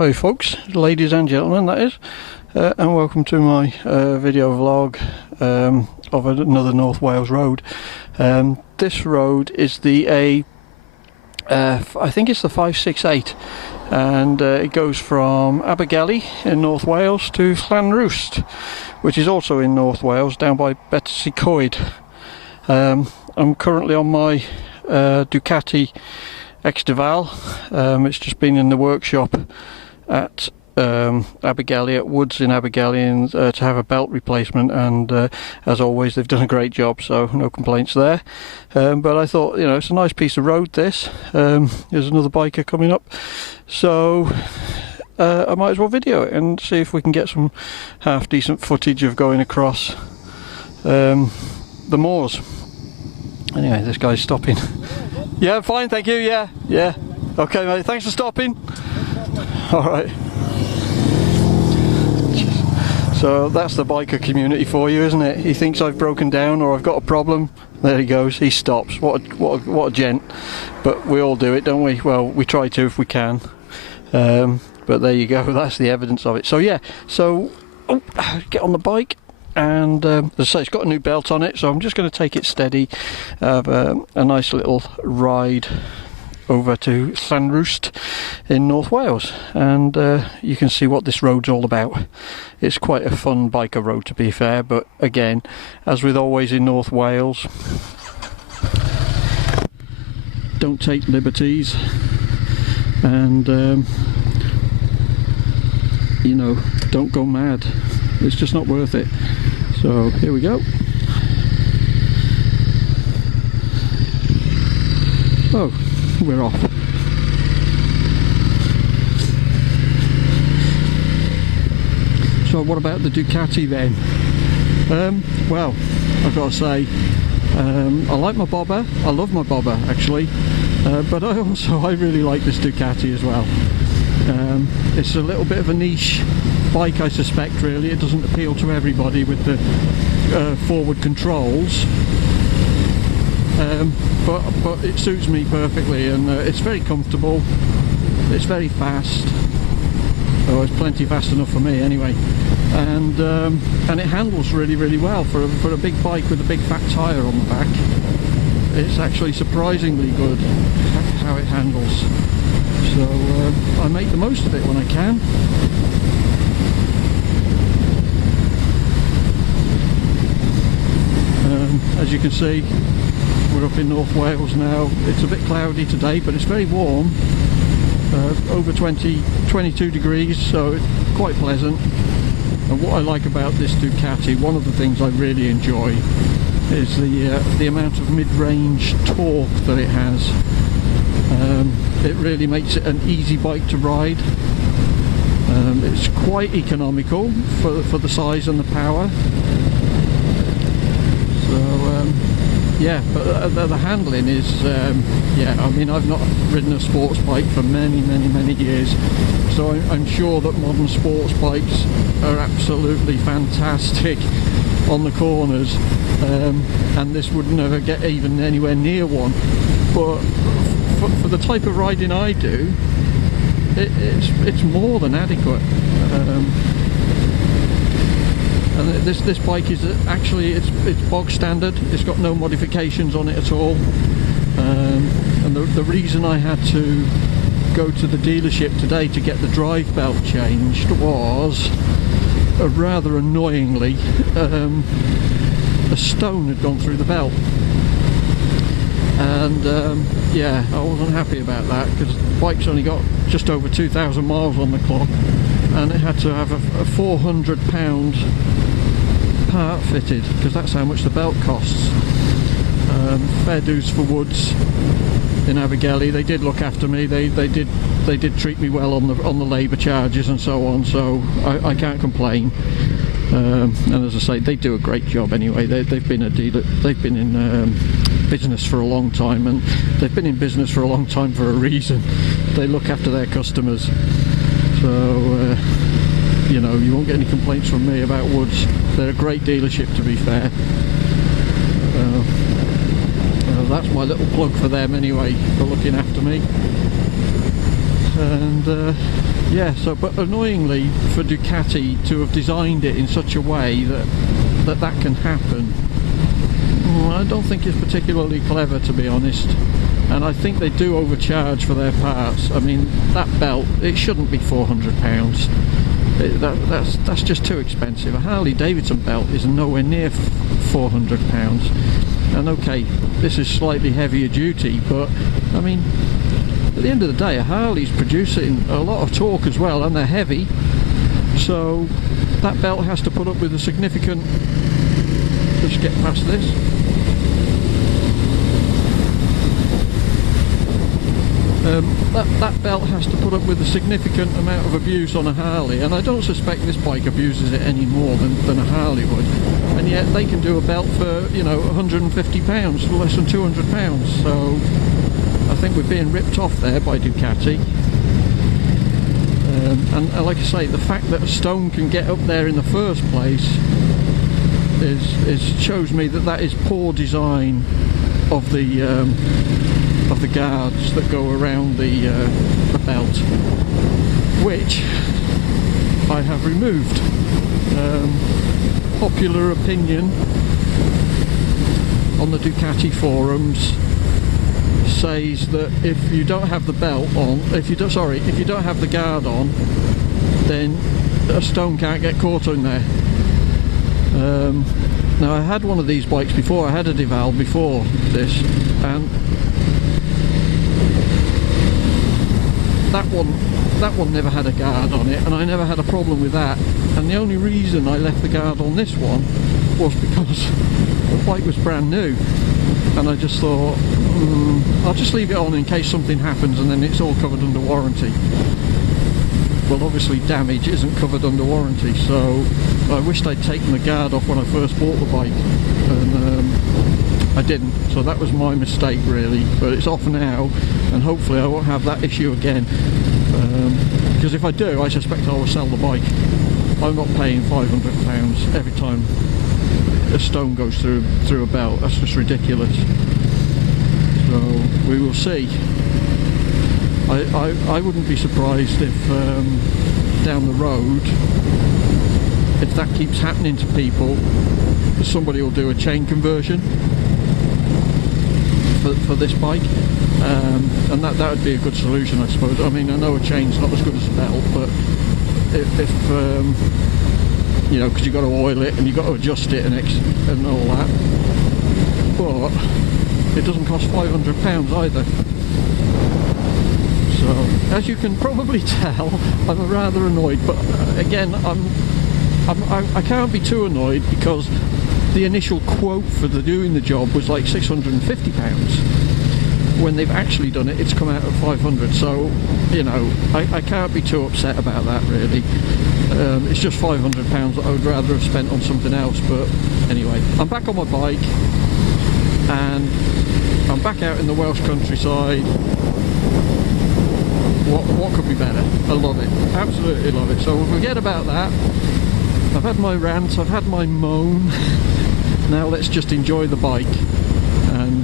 Hi folks, ladies and gentlemen that is, and welcome to my video vlog of another North Wales road. This road is the I think it's the 568, and it goes from Abergele in North Wales to Llanrwst, which is also in North Wales, down by Battersea Coed. I'm currently on my Ducati Xdiavel. It's just been in the workshop at Abergele, at Woods in Abergele, and to have a belt replacement, and as always they've done a great job, so no complaints there. But I thought, you know, it's a nice piece of road this. There's another biker coming up, so I might as well video it and see if we can get some half decent footage of going across the moors. Anyway, this guy's stopping. Yeah, fine, thank you. Yeah. Okay, mate. Thanks for stopping. All right. So that's the biker community for you, isn't it? He thinks I've broken down or I've got a problem. There he goes. He stops. What a gent. But we all do it, don't we? Well, we try to if we can. But there you go. That's the evidence of it. So yeah. So get on the bike. And as I say, it's got a new belt on it, so I'm just going to take it steady, have a nice little ride over to Llanrwst in North Wales, and you can see what this road's all about. It's quite a fun biker road, to be fair, but again, as with always in North Wales, don't take liberties, and you know, don't go mad. It's just not worth it. So here we go. Oh, we're off. So what about the Ducati then? Well, I've got to say, I like my bobber. I love my bobber actually, but I really like this Ducati as well. It's a little bit of a niche bike, I suspect. Really, it doesn't appeal to everybody with the forward controls, but it suits me perfectly, and it's very comfortable. It's very fast. Oh, it's plenty fast enough for me anyway, and it handles really well for a big bike with a big fat tyre on the back. It's actually surprisingly good how it handles. So I make the most of it when I can. As you can see, we're up in North Wales now. It's a bit cloudy today, but it's very warm, over 22 degrees, so it's quite pleasant. And what I like about this Ducati, one of the things I really enjoy, is the amount of mid-range torque that it has. It really makes it an easy bike to ride. It's quite economical for the size and the power. So yeah, but the handling is yeah. I mean, I've not ridden a sports bike for many years, so I'm sure that modern sports bikes are absolutely fantastic on the corners, and this would never get even anywhere near one. But for the type of riding I do, it's more than adequate. And this bike is actually it's bog standard. It's got no modifications on it at all. And the reason I had to go to the dealership today to get the drive belt changed was, rather annoyingly, a stone had gone through the belt. And yeah, I wasn't happy about that, because the bike's only got just over 2,000 miles on the clock, and it had to have a £400 part fitted, because that's how much the belt costs. Fair dues for Woods in Abergele. They did look after me. They did treat me well on the labour charges and so on. So I can't complain. And as I say, they do a great job anyway. They've been a dealer. They've been in business for a long time, and they've been in business for a long time for a reason. They look after their customers. So you know, you won't get any complaints from me about Woods. They're a great dealership, to be fair. That's my little plug for them anyway, for looking after me. And Yeah, so but annoyingly for Ducati to have designed it in such a way that can happen, I don't think it's particularly clever, to be honest. And I think they do overcharge for their parts. I mean, that belt, it shouldn't be £400. That's just too expensive. A Harley Davidson belt is nowhere near £400. And okay, this is slightly heavier duty, but I mean, at the end of the day, a Harley's producing a lot of torque as well, and they're heavy, so that belt has to put up with a significant... Let's get past this. That belt has to put up with a significant amount of abuse on a Harley, and I don't suspect this bike abuses it any more than a Harley would, and yet they can do a belt for, you know, £150, less than £200, so I think we're being ripped off there by Ducati. And like I say, the fact that a stone can get up there in the first place shows me that is poor design of the guards that go around the belt, which I have removed. Popular opinion on the Ducati forums says that if you don't have the belt on, if you don't have the guard on, then a stone can't get caught in there. Now, I had one of these bikes before. I had a Xdiavel before this, and that one never had a guard on it, and I never had a problem with that. And the only reason I left the guard on this one was because the bike was brand new, and I just thought, I'll just leave it on in case something happens, and then it's all covered under warranty. Well, obviously damage isn't covered under warranty, so I wished I'd taken the guard off when I first bought the bike, and I didn't, so that was my mistake really. But it's off now, and hopefully I won't have that issue again, because if I do, I suspect I will sell the bike. I'm not paying £500 every time a stone goes through a belt. That's just ridiculous. So we will see. I wouldn't be surprised if down the road, if that keeps happening to people, somebody will do a chain conversion for this bike, and that would be a good solution, I suppose. I mean, I know a chain's not as good as a belt, but if you know, because you've got to oil it and you've got to adjust it and all that, but it doesn't cost £500 either. So, as you can probably tell, I'm rather annoyed, but again, I can't be too annoyed because the initial quote for doing the job was like £650. When they've actually done it, it's come out at 500. So, you know, I can't be too upset about that really. It's just £500 that I would rather have spent on something else. But anyway, I'm back on my bike, and I'm back out in the Welsh countryside. What could be better? I love it, absolutely love it. So we'll forget about that. I've had my rants, I've had my moan. Now let's just enjoy the bike and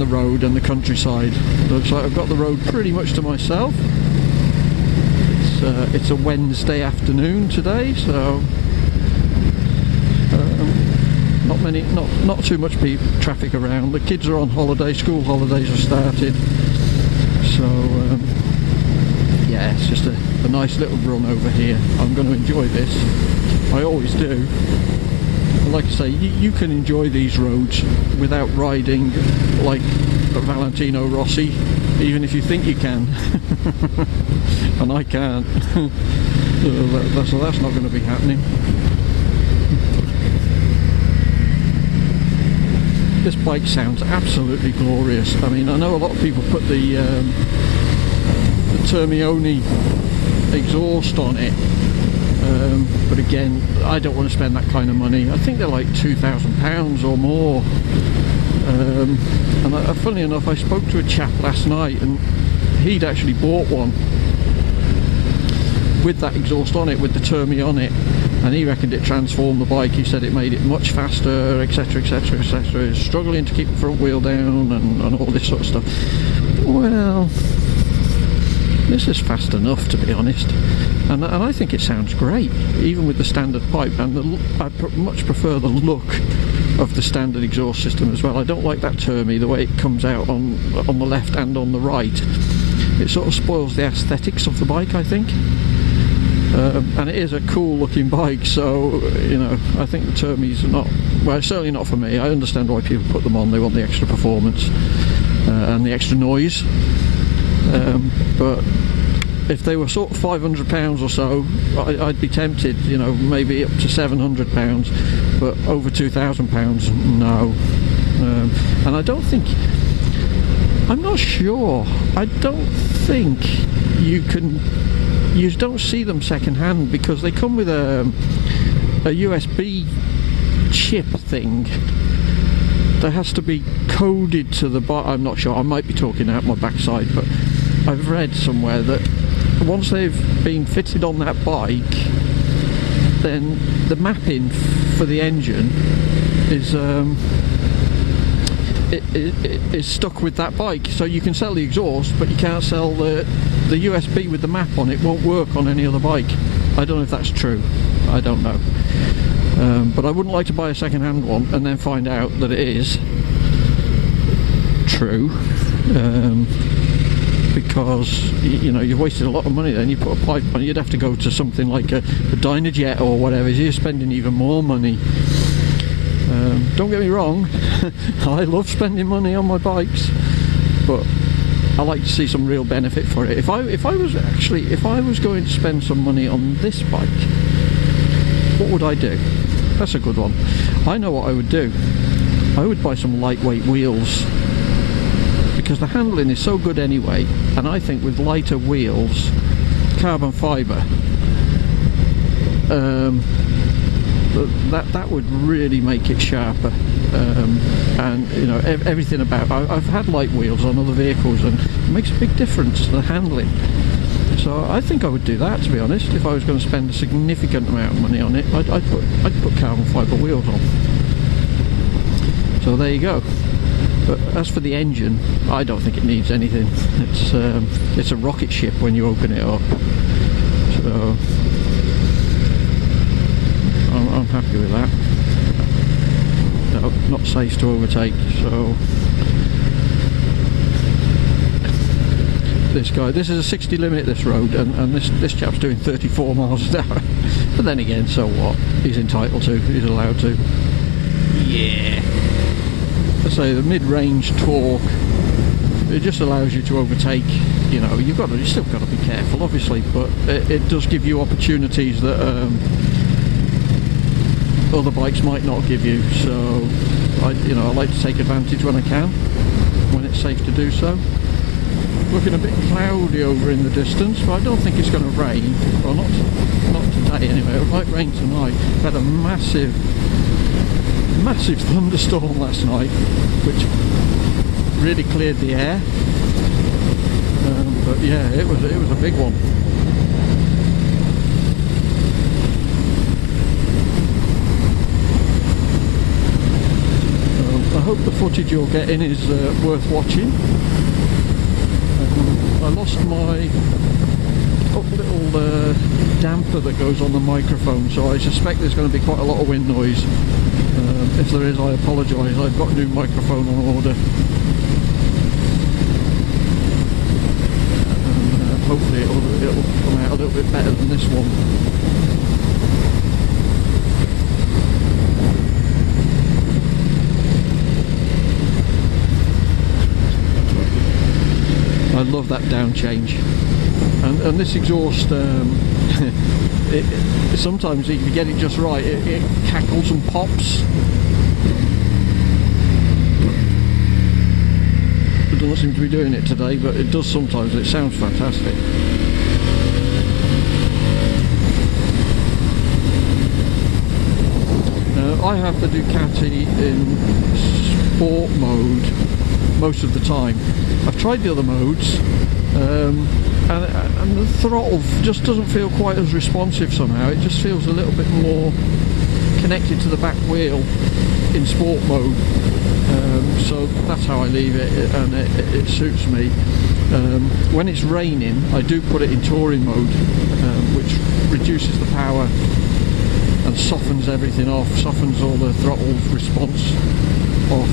the road and the countryside. Looks like I've got the road pretty much to myself. It's a Wednesday afternoon today, so not too much traffic around. The kids are on holiday, school holidays have started, so yeah, it's just a nice little run over here. I'm going to enjoy this. I always do. And like I say, you can enjoy these roads without riding like Valentino Rossi, even if you think you can. And I can't. So that's not going to be happening. This bike sounds absolutely glorious. I mean, I know a lot of people put the Termione exhaust on it, but again, I don't want to spend that kind of money. I think they're like £2,000 or more. And funnily enough, I spoke to a chap last night, and he'd actually bought one with that exhaust on it, with the Termi on it, and he reckoned it transformed the bike. He said it made it much faster, etc, etc, etc. Struggling to keep the front wheel down and all this sort of stuff. Well, This is fast enough, to be honest, and I think it sounds great, even with the standard pipe. And I much prefer the look of the standard exhaust system as well. I don't like that Termi, the way it comes out on the left and on the right. It sort of spoils the aesthetics of the bike, I think. And it is a cool looking bike, so you know, I think the Termis are not, well, certainly not for me. I understand why people put them on. They want the extra performance and the extra noise, but if they were sort of £500 or so, I'd be tempted, you know, maybe up to £700, but over £2,000, no. And I don't think, I'm not sure, I don't think you don't see them second hand, because they come with a USB chip thing that has to be coded to the bike. I'm not sure, I might be talking out my backside, but I've read somewhere that once they've been fitted on that bike, then the mapping for the engine is stuck with that bike. So you can sell the exhaust, but you can't sell the USB with the map on. It won't work on any other bike. I don't know if that's true, I don't know, but I wouldn't like to buy a second-hand one and then find out that it is true, because you know, you've wasted a lot of money. Then you put a pipe on, you'd have to go to something like a Dynajet or whatever. You're spending even more money. Don't get me wrong, I love spending money on my bikes, but I like to see some real benefit for it. If I was going to spend some money on this bike, what would I do? That's a good one. I know what I would do. I would buy some lightweight wheels, because the handling is so good anyway, and I think with lighter wheels, carbon fibre, that would really make it sharper, and you know, everything about. I've had light wheels on other vehicles, and it makes a big difference to the handling. So I think I would do that, to be honest. If I was going to spend a significant amount of money on it, I'd put carbon fibre wheels on. So there you go. But as for the engine, I don't think it needs anything. It's a rocket ship when you open it up. So I'm happy with that. No, not safe to overtake. So this is a 60 limit, this road, and this chap's doing 34 miles an hour. But then again, so what? He's entitled to. He's allowed to. Yeah. I say the mid-range torque, it just allows you to overtake. You know, you still got to be careful, obviously, but it does give you opportunities that other bikes might not give you. So I like to take advantage when I can, when it's safe to do so. Looking a bit cloudy over in the distance, but I don't think it's going to rain. Well, not today anyway. It might rain tonight. We had a massive thunderstorm last night, which really cleared the air. But yeah, it was a big one. I hope the footage you're getting is worth watching. I lost my little damper that goes on the microphone, so I suspect there's going to be quite a lot of wind noise. If there is, I apologise. I've got a new microphone on order, and hopefully it'll come out a little bit better than this one. I love that down change, and this exhaust, sometimes if you get it just right, it cackles and pops. It doesn't seem to be doing it today, but it does sometimes. It sounds fantastic. I have the Ducati in sport mode most of the time. I've tried the other modes, and the throttle just doesn't feel quite as responsive somehow. It just feels a little bit more connected to the back wheel in sport mode. So that's how I leave it, and it suits me. When it's raining, I do put it in touring mode, which reduces the power and softens everything off, softens all the throttle response off,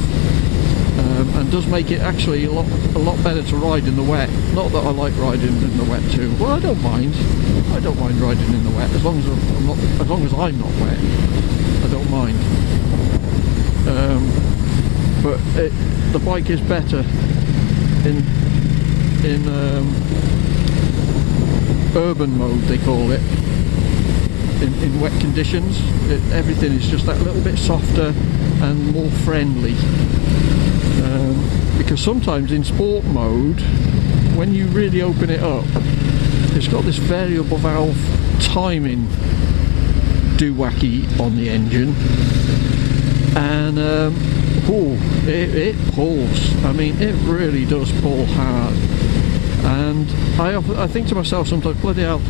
and does make it actually a lot better to ride in the wet. Not that I like riding in the wet too. Well, I don't mind riding in the wet as long as I'm not wet. I don't mind. But the bike is better in urban mode, they call it. In wet conditions, everything is just that little bit softer and more friendly. Because sometimes in sport mode, when you really open it up, it's got this variable valve timing doowacky on the engine, and it pulls. I mean, it really does pull hard. And I think to myself sometimes, bloody hell,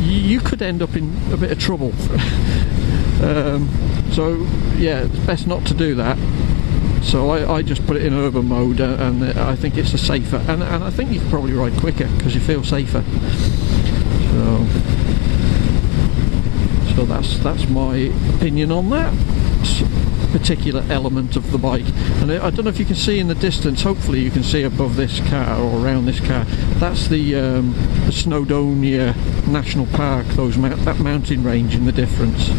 you could end up in a bit of trouble. So yeah, it's best not to do that. So I just put it in urban mode, and I think it's a safer, and I think you can probably ride quicker because you feel safer. So that's my opinion on that particular element of the bike. And I don't know if you can see in the distance, hopefully you can see above this car or around this car, that's the Snowdonia National Park, that mountain range in the distance.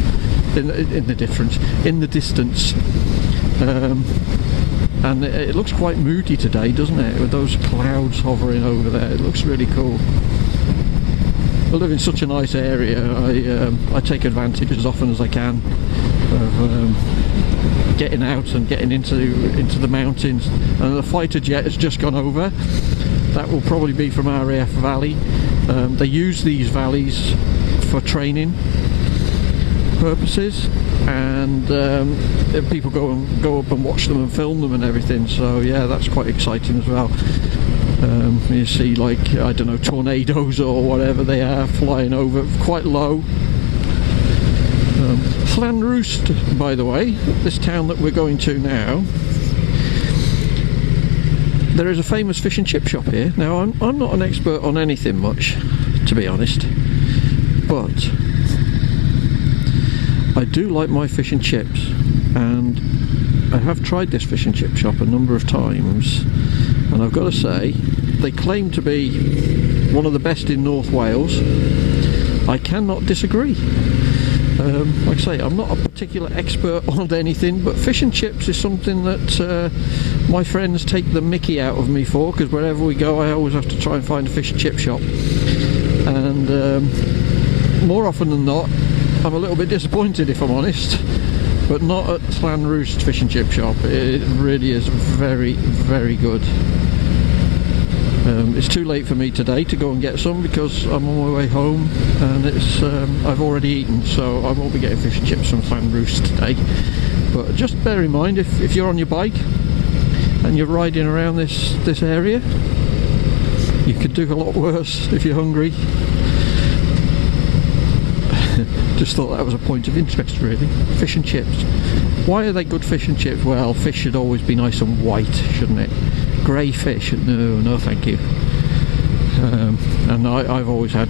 And it looks quite moody today, doesn't it, with those clouds hovering over there. It looks really cool. I live in such a nice area. I take advantage as often as I can of getting out and getting into the mountains. And the fighter jet has just gone over. That will probably be from RAF Valley. They use these valleys for training purposes, and people go up and watch them and film them and everything. So yeah, that's quite exciting as well. You see, like, I don't know, tornadoes or whatever they are flying over quite low. Llanrwst, by the way, this town that we're going to now, there is a famous fish and chip shop here. Now, I'm not an expert on anything much, to be honest, but I do like my fish and chips, and I have tried this fish and chip shop a number of times, and I've got to say, they claim to be one of the best in North Wales. I cannot disagree. Like I say, I'm not a particular expert on anything, but fish and chips is something that my friends take the mickey out of me for, because wherever we go I always have to try and find a fish and chip shop, and more often than not I'm a little bit disappointed, if I'm honest, but not at Llanrwst fish and chip shop. It really is very, very good. It's too late for me today to go and get some because I'm on my way home, and it's I've already eaten, so I won't be getting fish and chips from Llanrwst today. But just bear in mind, if you're on your bike and you're riding around this area, you could do a lot worse if you're hungry. Just thought that was a point of interest, really. Fish and chips. Why are they good fish and chips? Well, fish should always be nice and white, shouldn't it? Grey fish, no thank you. And I've always had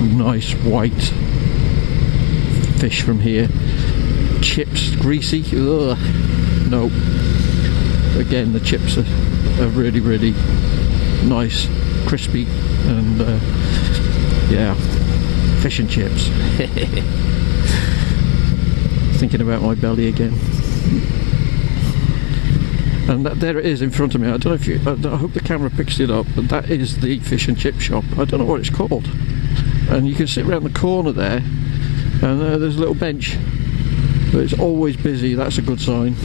nice white fish from here. Chips, greasy, ugh, no. Again, the chips are really, really nice, crispy, and yeah, fish and chips. Thinking about my belly again. And there it is in front of me. I don't know if I hope the camera picks it up, but that is the fish and chip shop. I don't know what it's called. And you can sit around the corner there, and there's a little bench, but it's always busy. That's a good sign.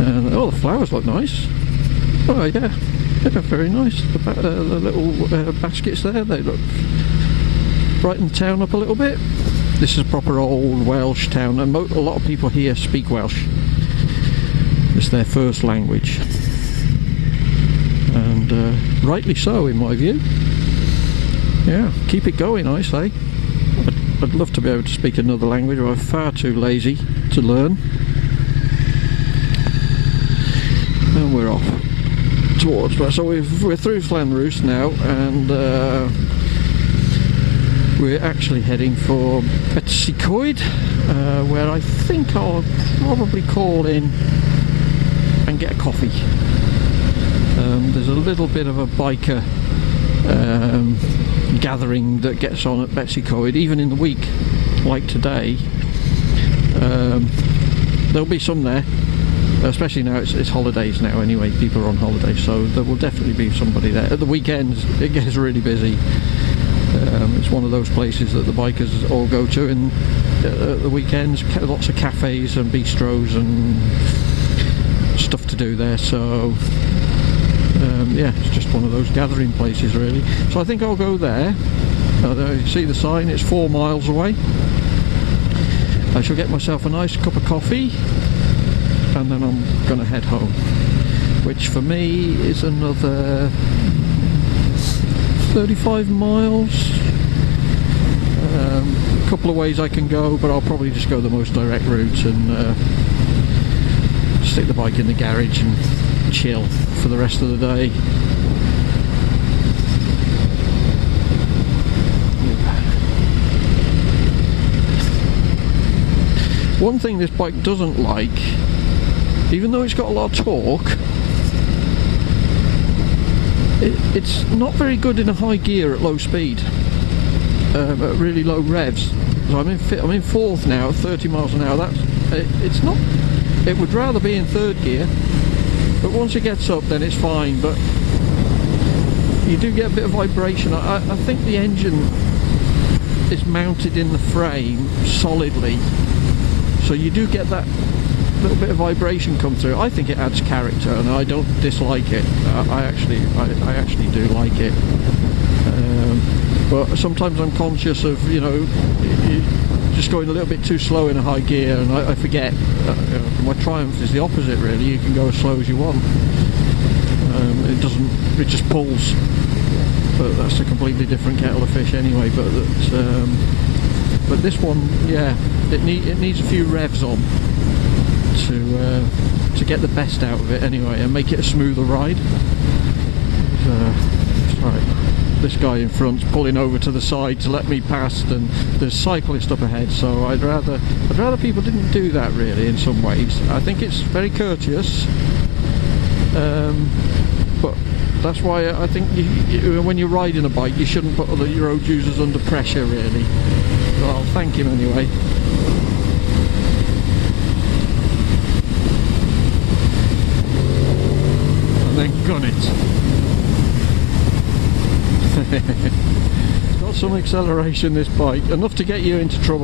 And oh, the flowers look nice. Oh yeah, they're very nice. The little baskets there, they look brighten the town up a little bit. This is a proper old Welsh town, and a lot of people here speak Welsh. It's their first language, and rightly so in my view. Yeah, keep it going, I say. I'd love to be able to speak another language, but I'm far too lazy to learn. we're off towards. So we're through Flanroost now, and we're actually heading for Betws, where I think I'll probably call in and get a coffee. There's a little bit of a biker gathering that gets on at Betws, even in the week like today. There'll be some there, especially now it's holidays now anyway, people are on holiday, so there will definitely be somebody there. At the weekends it gets really busy. It's one of those places that the bikers all go to, and at the weekends lots of cafes and bistros and stuff to do there, so yeah, it's just one of those gathering places really. So I think I'll go there. You see the sign, it's 4 miles away. I shall get myself a nice cup of coffee, and then I'm going to head home, which for me is another 35 miles. A couple of ways I can go, but I'll probably just go the most direct route and stick the bike in the garage and chill for the rest of the day. One thing this bike doesn't like, even though it's got a lot of torque, it's not very good in a high gear at low speed, at really low revs. So I'm in fourth now at 30 miles an hour. It's not. It would rather be in third gear, but once it gets up, then it's fine. But you do get a bit of vibration. I think the engine is mounted in the frame solidly, so you do get that little bit of vibration come through. I think it adds character, and I don't dislike it. I actually do like it. But sometimes I'm conscious of, you know, just going a little bit too slow in a high gear, and I forget. My Triumph is the opposite really. You can go as slow as you want. It just pulls. But that's a completely different kettle of fish anyway. But this one, yeah, it needs a few revs on to get the best out of it anyway, and make it a smoother ride. Right, this guy in front's pulling over to the side to let me past, and there's a cyclist up ahead, so I'd rather people didn't do that really in some ways. I think it's very courteous, but that's why I think when you're riding a bike you shouldn't put other road users under pressure really. So I'll thank him anyway. And then gun it. It's got some acceleration, this bike, enough to get you into trouble.